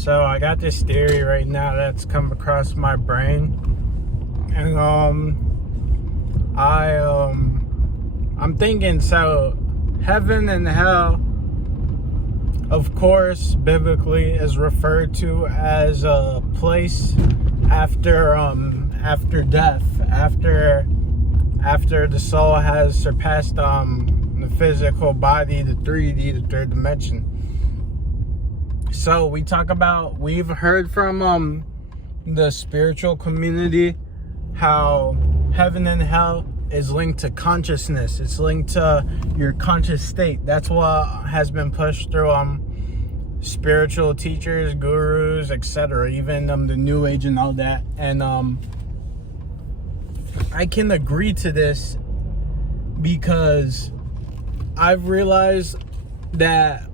So I got this theory right now that's come across my brain, and I'm thinking, so heaven and hell, of course, biblically is referred to as a place after death, after the soul has surpassed the physical body, the 3D, the third dimension. So we've heard from the spiritual community how heaven and hell is linked to consciousness. It's linked to your conscious state. That's what has been pushed through spiritual teachers, gurus, etc., even the new age and all that. And I can agree to this because I've realized that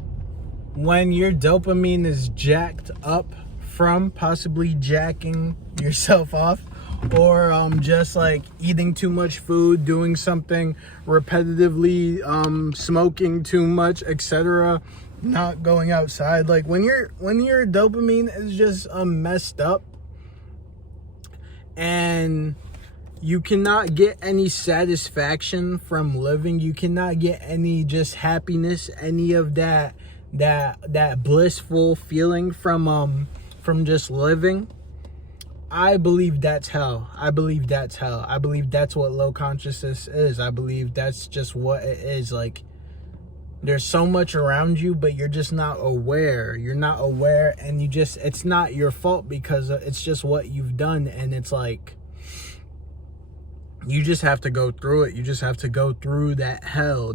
when your dopamine is jacked up from possibly jacking yourself off, or just like eating too much food, doing something repetitively, smoking too much, etc., not going outside, like when your dopamine is just messed up and you cannot get any satisfaction from living, you cannot get any just happiness, any of that blissful feeling from just living, I believe that's hell. I believe that's what low consciousness is. I believe that's just what it is. Like, there's so much around you, but you're just not aware. You're not aware, and it's not your fault because it's just what you've done, and it's like, you just have to go through it. You just have to go through that hell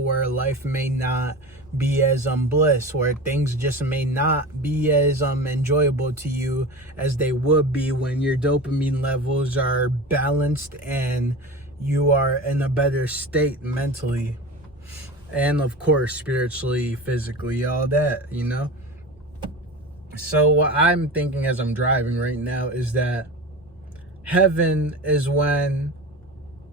where life may not be as bliss, where things just may not be as enjoyable to you as they would be when your dopamine levels are balanced and you are in a better state mentally and, of course, spiritually, physically, all that, you know. So what I'm thinking as I'm driving right now is that heaven is when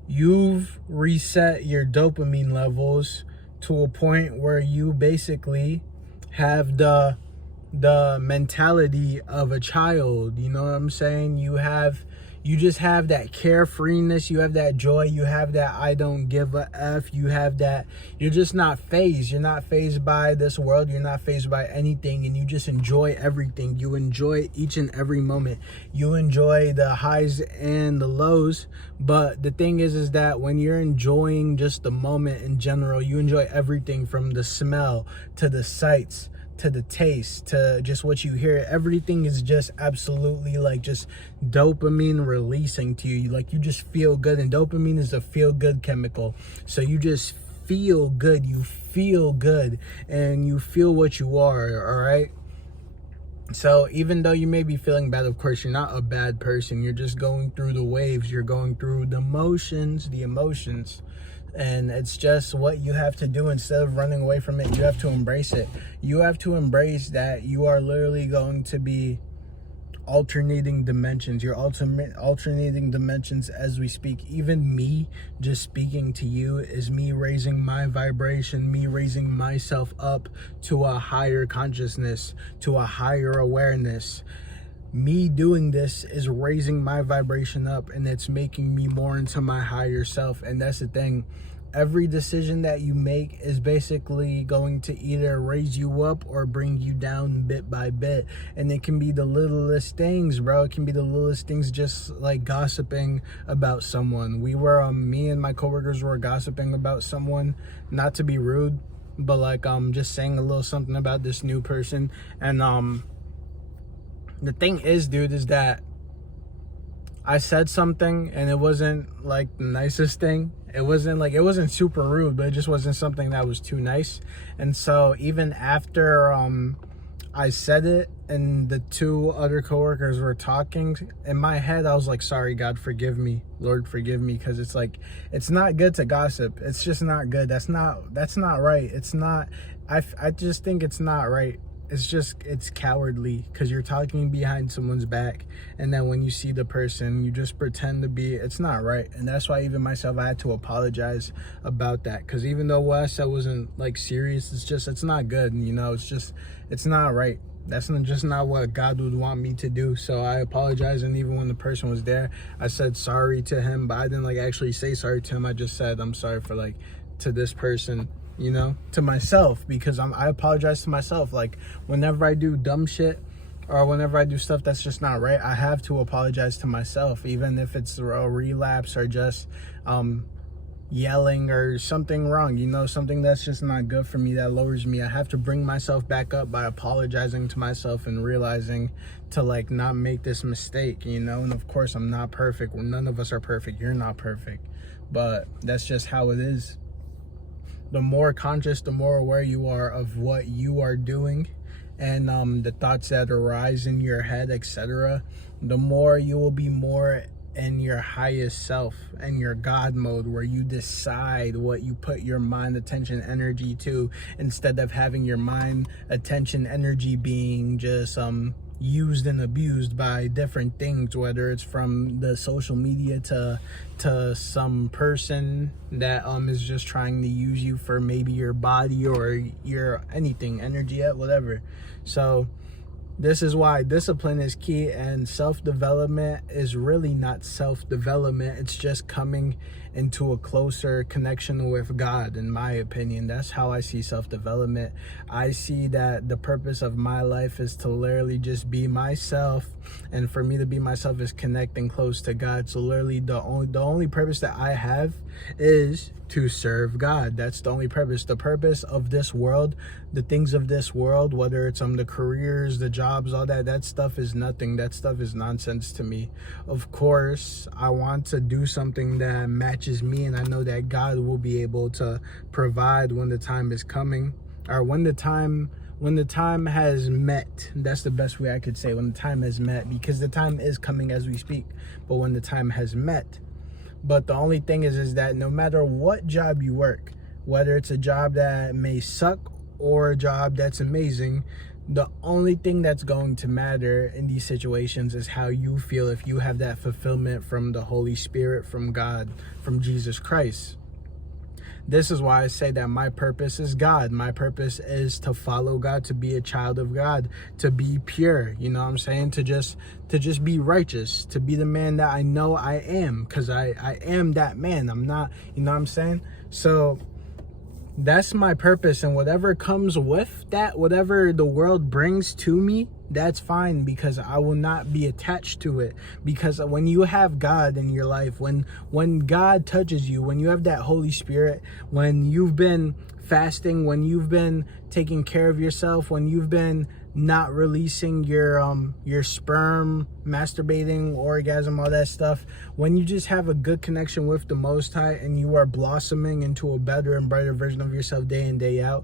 you've reset your dopamine levels to a point where you basically have the mentality of a child. You know what I'm saying? You just have that carefreeness, you have that joy, you have that I don't give a F, you have that, you're just not phased. You're not phased by this world, you're not phased by anything, and you just enjoy everything. You enjoy each and every moment. You enjoy the highs and the lows, but the thing is that when you're enjoying just the moment in general, you enjoy everything from the smell to the sights to the taste, to just what you hear. Everything is just absolutely like just dopamine releasing to you. Like, you just feel good, and dopamine is a feel good chemical. So you just feel good, and you feel what you are. All right. So even though you may be feeling bad, of course, you're not a bad person. You're just going through the waves. You're going through the emotions. And it's just what you have to do. Instead of running away from it, you have to embrace it. You have to embrace that you are literally going to be alternating dimensions. You're alternating dimensions as we speak. Even me just speaking to you is me raising my vibration, me raising myself up to a higher consciousness, to a higher awareness. Me doing this is raising my vibration up, and it's making me more into my higher self. And that's the thing. Every decision that you make is basically going to either raise you up or bring you down bit by bit. And it can be the littlest things, bro. It can be the littlest things, just like gossiping about someone. Me and my coworkers were gossiping about someone, not to be rude, but like just saying a little something about this new person. And the thing is, dude, is that I said something and it wasn't like the nicest thing. It wasn't super rude, but it just wasn't something that was too nice. And so even after I said it and the two other coworkers were talking, in my head I was like, sorry, God, forgive me, Lord, forgive me, because it's like, it's not good to gossip. It's just not good. That's not right. It's not, I just think it's not right. it's cowardly, because you're talking behind someone's back, and then when you see the person, you just pretend to be. It's not right. And that's why even myself, I had to apologize about that, because even though what I said wasn't like serious, it's not good, it's not right. That's just not what God would want me to do. So I apologize. And even when the person was there, I said sorry to him, but I didn't like actually say sorry to him. I just said I'm sorry for like to this person, to myself, because I apologize to myself. Like whenever I do dumb shit, or whenever I do stuff that's just not right, I have to apologize to myself, even if it's a relapse or just yelling or something wrong, something that's just not good for me, that lowers me. I have to bring myself back up by apologizing to myself and realizing to like not make this mistake, and of course I'm not perfect. None of us are perfect. You're not perfect, but that's just how it is. The more conscious, the more aware you are of what you are doing, and the thoughts that arise in your head, etc., the more you will be more in your highest self and your God mode, where you decide what you put your mind, attention, energy to, instead of having your mind, attention, energy being just used and abused by different things, whether it's from the social media to some person that is just trying to use you for maybe your body or your anything, energy, whatever. So this is why discipline is key, and self-development is really not self-development. It's just coming into a closer connection with God, in my opinion. That's how I see self-development. I see that the purpose of my life is to literally just be myself, and for me to be myself is connecting close to God. So literally the only purpose that I have is to serve God. That's the only purpose. The purpose of this world, the things of this world, whether it's the careers, the jobs, all that stuff is nothing. That stuff is nonsense to me. Of course, I want to do something that matches me, and I know that God will be able to provide when the time is coming, or when the time has met. That's the best way I could say, when the time has met, because the time is coming as we speak, but when the time has met. But the only thing is that no matter what job you work, whether it's a job that may suck or a job that's amazing, the only thing that's going to matter in these situations is how you feel, if you have that fulfillment from the Holy Spirit, from God, from Jesus Christ. This is why I say that my purpose is God. My purpose is to follow God, to be a child of God, to be pure, to just be righteous, to be the man that I know I am, because I am that man. I'm not, So that's my purpose, and whatever comes with that, whatever the world brings to me, that's fine, because I will not be attached to it. Because when you have God in your life, when God touches you, when you have that Holy Spirit, when you've been fasting, when you've been taking care of yourself, when you've been not releasing your sperm, masturbating, orgasm, all that stuff, when you just have a good connection with the Most High, and you are blossoming into a better and brighter version of yourself day in, day out,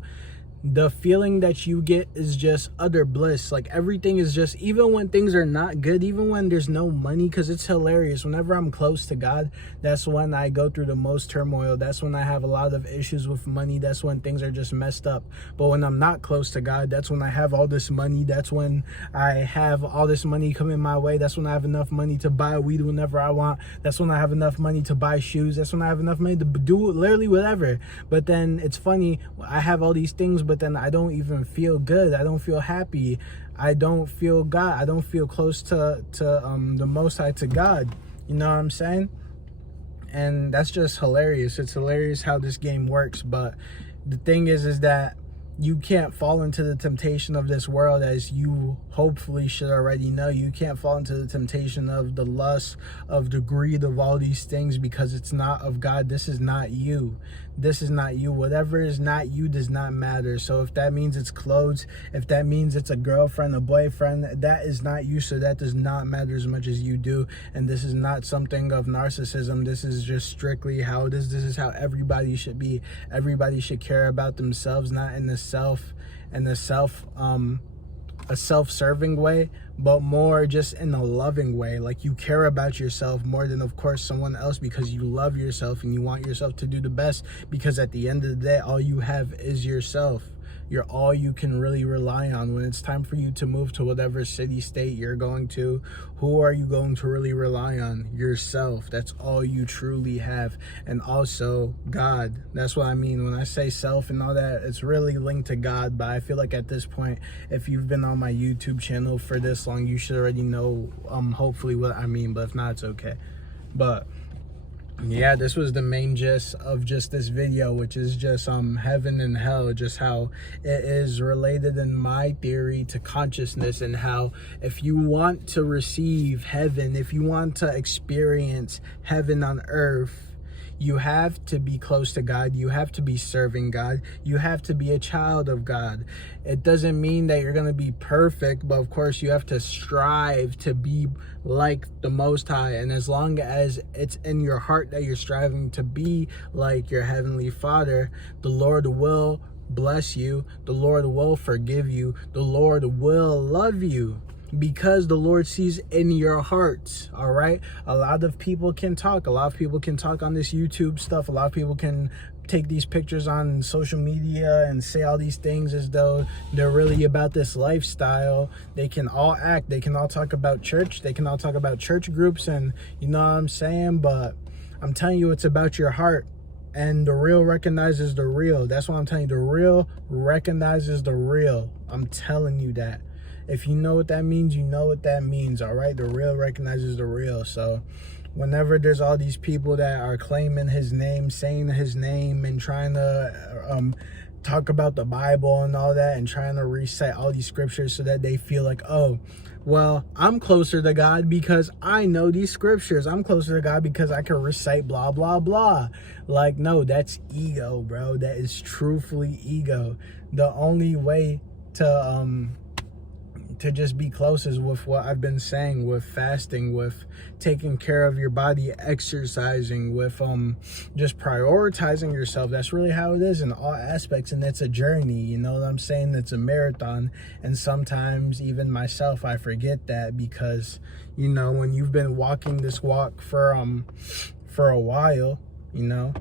the feeling that you get is just utter bliss. Like everything is just, even when things are not good, even when there's no money, because it's hilarious. Whenever I'm close to God, that's when I go through the most turmoil. That's when I have a lot of issues with money. That's when things are just messed up. But when I'm not close to God, that's when I have all this money. That's when I have all this money coming my way. That's when I have enough money to buy weed whenever I want. That's when I have enough money to buy shoes. That's when I have enough money to do literally whatever. But then it's funny, I have all these things, but then I don't even feel good. I don't feel happy. I don't feel God. I don't feel close to the Most High, to God. You know what I'm saying? And that's just hilarious. It's hilarious how this game works. But the thing is that you can't fall into the temptation of this world, as you hopefully should already know. You can't fall into the temptation of the lust, of the greed, of all these things, because it's not of God. This is not you. This is not you. Whatever is not you does not matter. So if that means it's clothes, if that means it's a girlfriend, a boyfriend, that is not you. So that does not matter as much as you do. And this is not something of narcissism. This is just strictly how it is. This is how everybody should be. Everybody should care about themselves, not in a self-serving way, but more just in a loving way. Like you care about yourself more than, of course, someone else, because you love yourself and you want yourself to do the best, because at the end of the day, all you have is yourself. You're all you can really rely on. When it's time for you to move to whatever city, state you're going to, who are you going to really rely on? Yourself. That's all you truly have. And also God. That's what I mean when I say self and all that. It's really linked to God. But I feel like at this point, if you've been on my YouTube channel for this long, you should already know hopefully what I mean. But if not, it's okay. But yeah, this was the main gist of just this video, which is just heaven and hell, just how it is related in my theory to consciousness, and how if you want to receive heaven, if you want to experience heaven on earth, you have to be close to God. You have to be serving God. You have to be a child of God. It doesn't mean that you're going to be perfect, but of course you have to strive to be like the Most High. And as long as it's in your heart that you're striving to be like your Heavenly Father, the Lord will bless you. The Lord will forgive you. The Lord will love you. Because the Lord sees in your heart. All right, a lot of people can talk on this YouTube stuff. A lot of people can take these pictures on social media and say all these things as though they're really about this lifestyle. They can all act, they can all talk about church, they can all talk about church groups, and you know what I'm saying, but I'm telling you, it's about your heart. And the real recognizes the real. That's what I'm telling you. The real recognizes the real. I'm telling you that. If you know what that means, you know what that means, all right? The real recognizes the real. So whenever there's all these people that are claiming his name, saying his name, and trying to talk about the Bible and all that, and trying to recite all these scriptures so that they feel like, oh, well, I'm closer to God because I know these scriptures. I'm closer to God because I can recite blah, blah, blah. Like, no, that's ego, bro. That is truthfully ego. The only way to just be close is with what I've been saying, with fasting, with taking care of your body, exercising, with just prioritizing yourself. That's really how it is in all aspects, and it's a journey, you know what I'm saying? It's a marathon, and sometimes even myself, I forget that, because you know, when you've been walking this walk for a while, you know,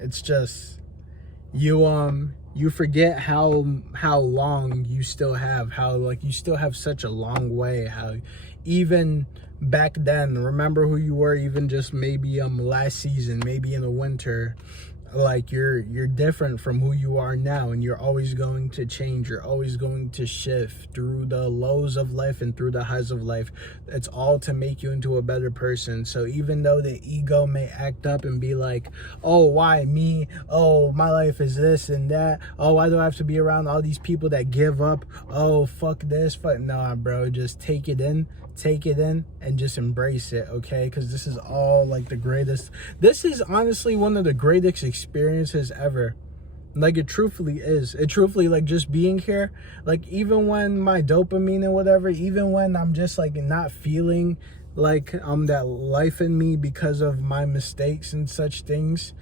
it's just you forget how long you still have, how like you still have such a long way, how even back then, remember who you were even just maybe last season, maybe in the winter, like you're different from who you are now, and you're always going to change. You're always going to shift through the lows of life and through the highs of life. It's all to make you into a better person. So even though the ego may act up and be like, oh, why me? Oh, my life is this and that. Oh, why do I have to be around all these people that give up? Oh, fuck this, fuck nah, bro. Just take it in, and just embrace it, okay? Because this is all like the greatest. This is honestly one of the greatest experiences ever. Like, it truthfully is. It truthfully, like, just being here, like, even when my dopamine and whatever, even when I'm just like not feeling like that life in me because of my mistakes and such things,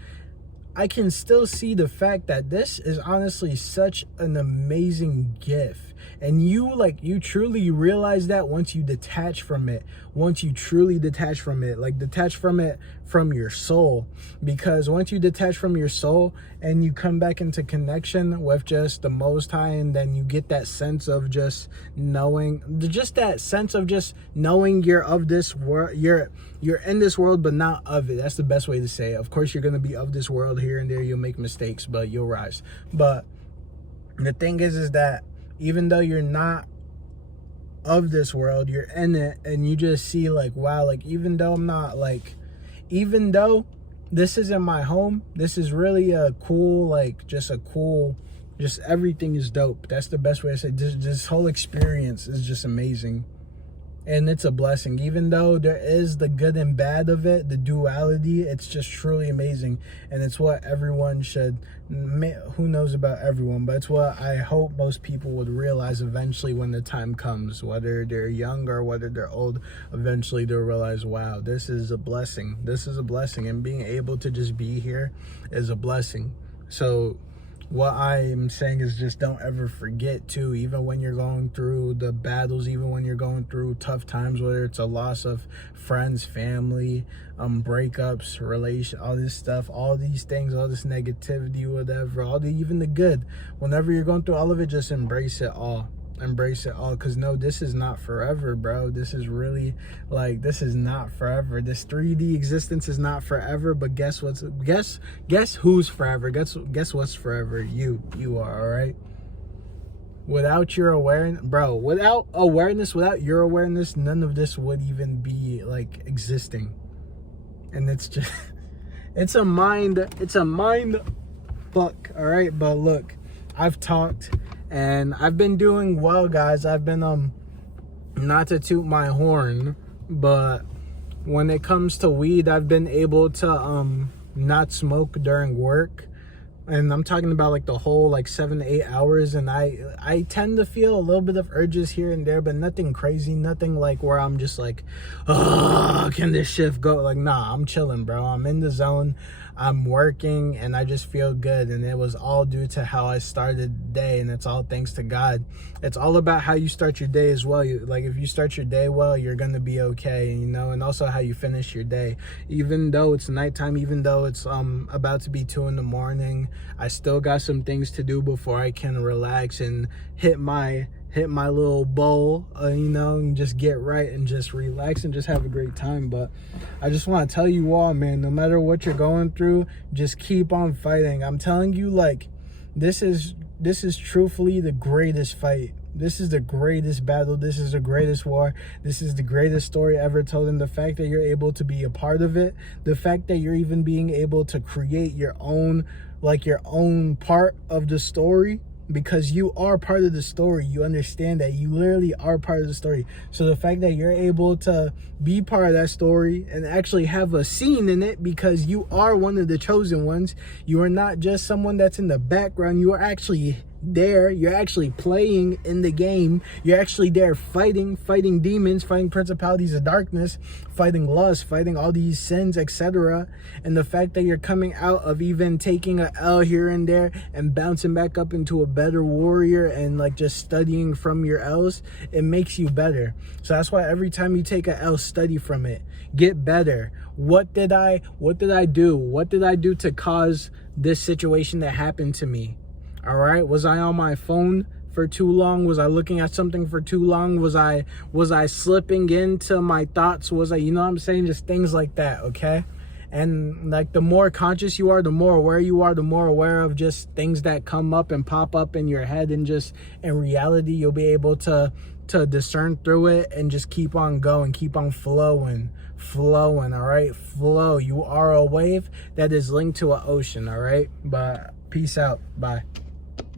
I can still see the fact that this is honestly such an amazing gift. And you truly realize that once you detach from it, once you truly detach from it, like detach from it from your soul. Because once you detach from your soul and you come back into connection with just the Most High, and then you get that sense of just knowing, you're of this world, you're in this world, but not of it. That's the best way to say it. Of course, you're going to be of this world. Here and there, you'll make mistakes, but you'll rise. But the thing is that even though you're not of this world, you're in it, and you just see like, wow, like even though this isn't my home, this is really a cool, just everything is dope. That's the best way to say it. This whole experience is just amazing. And it's a blessing. Even though there is the good and bad of it, the duality, it's just truly amazing. And it's what everyone should, who knows about everyone, but it's what I hope most people would realize eventually when the time comes. Whether they're young or whether they're old, eventually they'll realize, wow, this is a blessing. This is a blessing. And being able to just be here is a blessing. So what I'm saying is just don't ever forget too, even when you're going through the battles, even when you're going through tough times, whether it's a loss of friends, family, breakups, relation, all this stuff, all these things, all this negativity, whatever, even the good, whenever you're going through all of it, just embrace it all. Embrace it all, because no, this is not forever, bro. This is really, like, this is not forever. This 3D existence is not forever. But guess who's forever? Guess what's forever? You are. All right. Without your awareness, bro, without your awareness, none of this would even be like existing. And it's just it's a mind fuck. All right. But look, I've talked and I've been doing well, guys. I've been not to toot my horn, but when it comes to weed, I've been able to not smoke during work. And I'm talking about like the whole like 7 to 8 hours. And I tend to feel a little bit of urges here and there, but nothing crazy, nothing like where I'm just like, oh, can this shift go? Like, nah, I'm chilling, bro. I'm in the zone. I'm working and I just feel good. And it was all due to how I started the day. And it's all thanks to God. It's all about how you start your day as well. Like if you start your day well, you're going to be okay, you know, and also how you finish your day. Even though it's nighttime, even though it's about to be 2 in the morning, I still got some things to do before I can relax and hit my little bowl, you know, and just get right and just relax and just have a great time. But I just want to tell you all, man, no matter what you're going through, just keep on fighting. I'm telling you, like, this is truthfully the greatest fight. This is the greatest battle. This is the greatest war. This is the greatest story ever told. And the fact that you're able to be a part of it, the fact that you're even being able to create your own part of the story, because you are part of the story. You understand that you literally are part of the story. So the fact that you're able to be part of that story and actually have a scene in it, because you are one of the chosen ones. You are not just someone that's in the background. You are actually there. You're actually playing in the game. You're actually there fighting demons, fighting principalities of darkness, fighting lust, fighting all these sins, etc. And the fact that you're coming out of even taking a L here and there and bouncing back up into a better warrior and like just studying from your L's, it makes you better. So that's why every time you take a L, study from it, get better. What did I do? What did I do to cause this situation that happened to me? All right, was I on my phone for too long? Was I looking at something for too long? Was I slipping into my thoughts? Was I, you know what I'm saying? Just things like that, okay? And like the more conscious you are, the more aware you are, the more aware of just things that come up and pop up in your head, and just in reality, you'll be able to discern through it and just keep on going, keep on flowing, all right? Flow. You are a wave that is linked to an ocean, all right? But peace out. Bye.